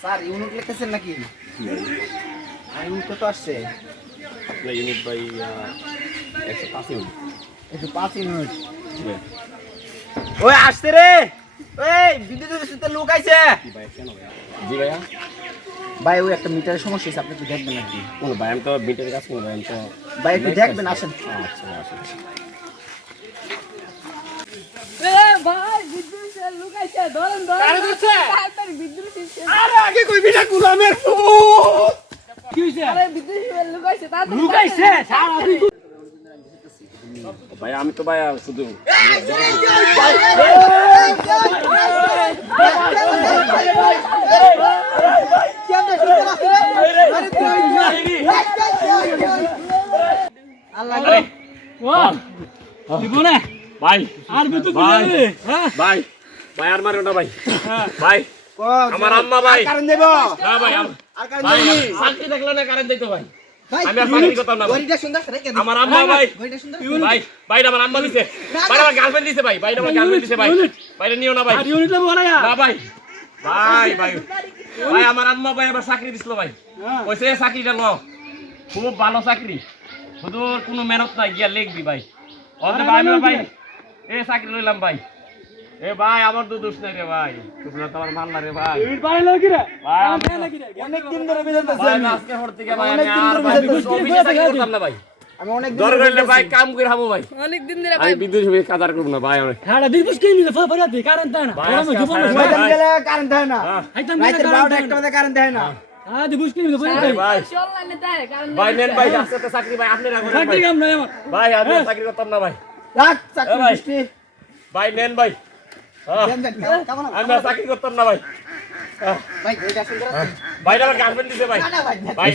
Sir unit লিখতেছেন নাকি? Unit কত আসছে? আপনার ইউনিট বাই 105 ইউনিট। 105 ইউনিট। ওই আসছে রে, ওই বিদ্যুৎ অফিসে লোক আইছে। কি ভাই কেন ভাই? জি ভাইয়া। ভাই ওই একটা মিটারের সমস্যা হয়েছে, আপনি একটু দেখবেন আর কি। কোন ভাই আমি তো বিটের কাজ করি ভাই, আমি তো ভাই একটু দেখবেন, আসেন। আচ্ছা আসেন। ভাই বিদ্যুৎ লুকাইছে, ধরেন কারে ধরছে? তাড়াতাড়ি বিদ্যুৎ আরে আগে কই বিটা গুলামের ফুট। কি হইছে? আরে বিদ্যুৎ লুকাইছে, তাড়াতাড়ি লুকাইছে সারা দিন। ভাই আমি তো ভাই শুধু ও দিব না ভাই আর বিদ্যুৎ ভাই দিবে হ্যাঁ ভাই ভাই আর মারো না ভাই। ভাই আমার আম্মা ভাই কারণ দেব না ভাই আর কারণ ভাই দেবনি। চাকরি দেখলো না কারেন্ট দিতে ভাই। ভাই আমি আর চাকরি করতাম না ভাই। গড়িটা সুন্দর রেখে দিন। আমার আম্মা ভাই গড়িটা সুন্দর। ভাই ভাই আমার আম্মা দিছে, ভাই আমার গার্লফ্রেন্ড দিছে ভাই, ভাই আমার গার্লফ্রেন্ড দিছে ভাই, ভাইরে নিও না ভাই। আর ইউনিট নেব না না ভাই ভাই ভাই ভাই আমার আম্মা ভাই আবার চাকরি দিছিল ভাই, কইছে চাকরিটা ল, খুব ভালো চাকরি, শুধু কোনো মেহনত নাই, গিয়া লিখবি ভাই। ওরে ভাই আমি ভাই এই চাকরি লইলাম ভাই। এ ভাই আমার তো দোষ নাই রে ভাই, তুমি তো আমার মানলা রে ভাই। ইউনিট পাইলো কি রে ভাই আমি না কি রে অনেক দিন ধরে বিজানতেছি ভাই আমি। আজকে হর থেকে ভাই আমি অনেক দিন আর ধরে ভাই বিজানতেছি। অফিসে চাকরি করতাম না ভাই, আমি অনেক দিন দরকার হলে ভাই কাম করে খাবো ভাই, অনেক দিন ধরে আমি বিদ্যুৎ সমিতি কাজ করব না ভাই। আমি হ্যাঁ বিদ্যুৎ কি নিলে ফা দে কারণ তা না ভাই, ওরা আজকে জীবন আসার না ময়দান গেলে কারেন্ট দেয় না। হ্যাঁ। হাইতাম রাতের না 12টা 1টা বাজে কারেন্ট দেয় না। হ্যাঁ দিবুস কি নিলে ভাই ভাই অনলাইনে দেয় কারণ ভাই নেন ভাই আজকে তো চাকরি ভাই আপনি রাখুন চাকরি ভাই। কাম নাই আমার ভাই আমি আর চাকরি করতাম না ভাই, রাখ চাকরি ভাই। বৃষ্টি। ভাই নেন ভাই। হ্যাঁ, দেন দেন কেমন আমি আর চাকরি করতাম না ভাই। ভাই গড়িটা সুন্দর আছে। ভাই আমার গার্লফ্রেন্ড দিছে ভাই। না না ভাই ভাই ভাই